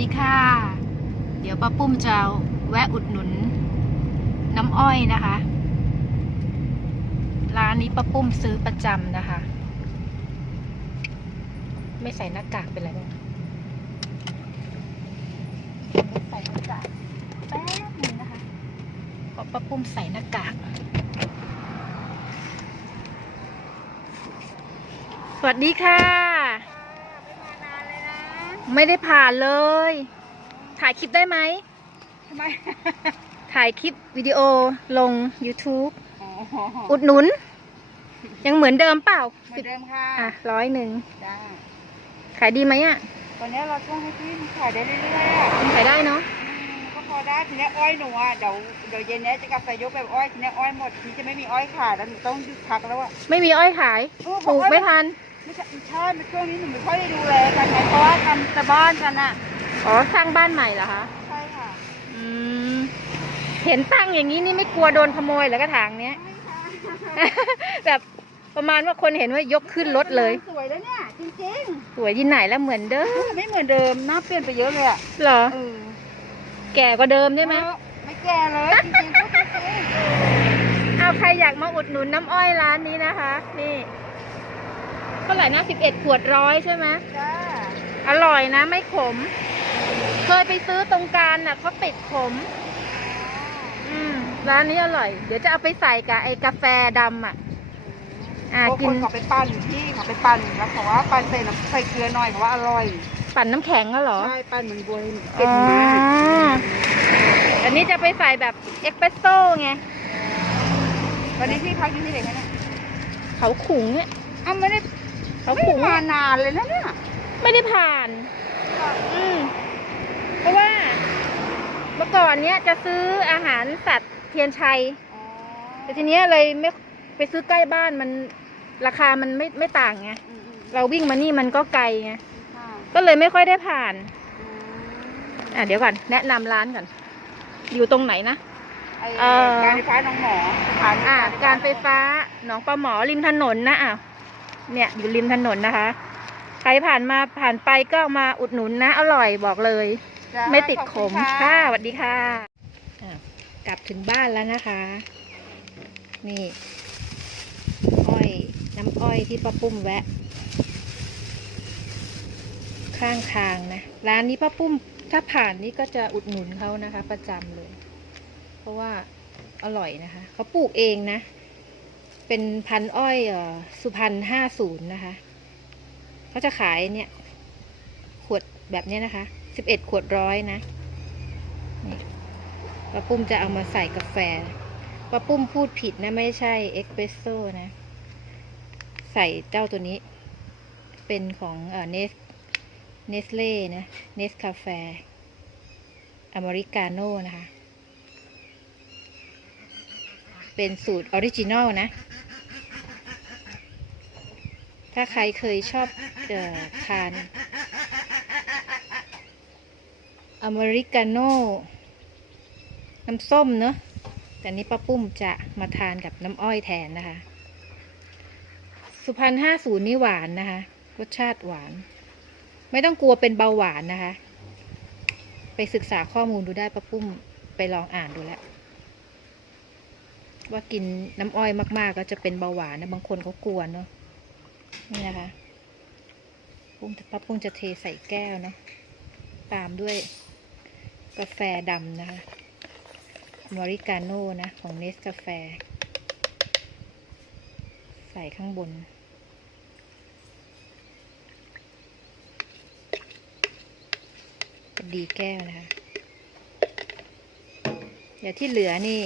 ดีค่ะ เดี๋ยวป้าปุ้มจะแวะอุดหนุน น้ำอ้อยนะคะ ร้านนี้ป้าปุ้มซื้อประจำนะคะ ไม่ใส่หน้ากากเป็นไรบ้างไม่ใส่หน้ากากแป๊บนึงนะคะเพราะป้าปุ้มใส่หน้ากาก สวัสดีค่ะ ไม่ได้ผ่านเลย ถ่ายคลิปได้ไหม ทำไม ถ่ายคลิปวิดีโอลง YouTube อ๋ออุดหนุน ยังเหมือนเดิมเปล่าเหมือนเดิมค่ะอะร้อยหนึ่งจ้าขายดีไหมอะตอนนี้เราช่วงให้พี่ขายได้เรื่อยๆอะขายได้เนาะอืมก็พอได้ทีนี้อ้อยหนูอะเดี๋ยวเดี๋ยวเย็นนี้จะกลับไปยกแบบอ้อยทีนี้อ้อยหมดทีจะไม่มีอ้อยขายแล้วหนูต้องหยุดพักแล้วอะไม่มีอ้อยขายเออปลูกอ้อยไม่ทัน ไม่ใช่ไม่ใช่ช่วงนี้หนูไม่ค่อยได้ดูแลกันไงเพราะว่าทำแต่บ้านกันอะอ๋อสร้างบ้านใหม่เหรอคะใช่ค่ะอืมเห็นตั้งอย่างนี้นี่ไม่กลัวโดนขโมยเหรอกระถางเนี้ยไม่ค่ะแบบประมาณว่าคนเห็นว่ายกขึ้นรถเลย สวยแล้วเนี่ยจริงสวยที่ไหนแล้วเหมือนเดิมๆไม่เหมือนเดิมหน้าเปลี่ยนไปเยอะเลยอะเหรอ เออแก่กว่าเดิมใช่ไหมไม่แก่เลยจริงๆพูดจริงเอาใครอยากมาอุดหนุนน้ำอ้อยร้านนี้นะคะ นี่ ท่าไหร่นะสิบเอ็ดขวดร้อยใช่ไหมๆจ้าอร่อยนะไม่ขม เคยไปซื้อตรงการน่ะเขาติดขม อืมร้านนี้อร่อย เดี๋ยวจะเอาไปใส่กับไอ้กาแฟดำอะ อ่าบางกิคนนเขาไปปั่นที่เขาไปปั่นแล้วเขาว่าปั่นใส่น้ำใส่เกลือหน่อยเขาว่าอร่อยปั่นน้ำแข็งก็เหรอ ใช่ปั่นเหมือนบัวอ๋เก็อดมากอันนี้จะไปใส่แบบเอ็กเ s รสโซ่ไง วันนี้พี่พักอยู่ที่ไหนคะเนี่ยเขาขุงเนี่ย อ้าวไม่ได้ เขาไม่ขุงมานานเลยนะเนี่ยไม่ได้ผ่าน อืมเพราะว่า เมื่อก่อนเนี้ยจะซื้ออาหารสัตว์เทียนชัยอ๋อแต่ทีเนี้ยเลยไม่ไปซื้อใกล้บ้านมันราคามันไม่ไม่ต่างไง อืมอืมเราวิ่งมานี่มันก็ไกลไง ค่ะก็เลยไม่ค่อยได้ผ่าน อืมอะเดี๋ยวก่อนแนะนำร้านก่อน อยู่ตรงไหนนะ ไอ้เอ่อ การไฟฟ้าหน้องหมอสถนีอ่าการไฟฟ้าหนองปลาหมอริมถนนนะอะ เนี่ยอยู่ริมถนนนะคะ ใครผ่านมาผ่านไปก็มาอุดหนุนนะ อร่อยบอกเลย จ้าไม่ติดขอบขณมค่ะสวัสดีค่ะอะ กลับถึงบ้านแล้วนะคะ นี่อ้อยน้ำอ้อยที่ป้าปุ้มแวะ ข้างทางนะ ร้านนี้ป้าปุ้มถ้าผ่านนี่ก็จะอุดหนุนเขานะคะ ประจำเลย เพราะว่าอร่อยนะคะ เขาปลูกเองนะ เป็นพันอ้อยสุพรรณห้าศูนย์นะคะเขาจะขายเนี่ย ขวดแบบเนี้ยนะคะสิบเอ็ดขวดร้อยนะนี่ป้าปุ้มจะเอามาใส่กาแฟป้าปุ้มพูดผิดนะ ไม่ใช่เอ็กเพรสโซ่นะ ใส่เจ้าตัวนี้ เป็นของเนสเนสเล่นะเนสคาเฟ่อเมริกาโน่นะคะ เป็นสูตรออริจินอลนะ ถ้าใครเคยชอบเออทานอเมริกาโน่น้ำส้มเนอะแต่นี้ป้าปุ้มจะมาทานกับน้ำอ้อยแทนนะคะ สุพรรณห้าศูนย์นี่หวานนะคะ รสชาติหวาน ไม่ต้องกลัวเป็นเบาหวานนะคะ ไปศึกษาข้อมูลดูได้ป้าปุ้มไปลองอ่านดูแล้ว ว่ากินน้ำอ้อยมากๆ ก็จะเป็นเบาหวานนะ บางคนเขากลัวเนาะนี่นะคะปุ้มป้าปุ้มจะเทใส่แก้วเนาะตามด้วยกาแฟดำนะคะอริกาโน่นะ ของเนสกาแฟ ใส่ข้างบนดีแก้วนะคะ เดี๋ยวที่เหลือนี่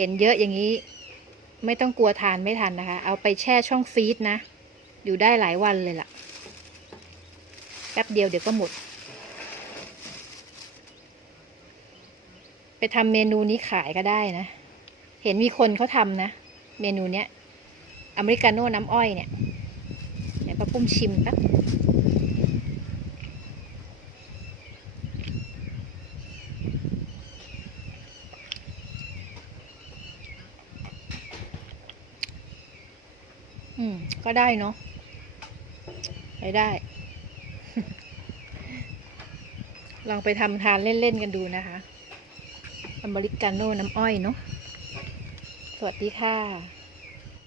เห็นเยอะอย่างนี้ ไม่ต้องกลัวทานไม่ทันนะคะ เอาไปแช่ช่องฟรีซนะ อยู่ได้หลายวันเลยล่ะ แป๊บเดียวเดี๋ยวก็หมด ไปทำเมนูนี้ขายก็ได้นะ เห็นมีคนเขาทำนะ เมนูเนี้ยอเมริกาโน่น้ำอ้อยเนี่ยเดี๋ยวป้าปุ้มชิมแป๊บ อืม ก็ได้เนาะไปได้ ลองไปทำทานเล่น ๆ กันดูนะคะอเมริกาโน่น้ำอ้อยเนาะสวัสดีค่ะ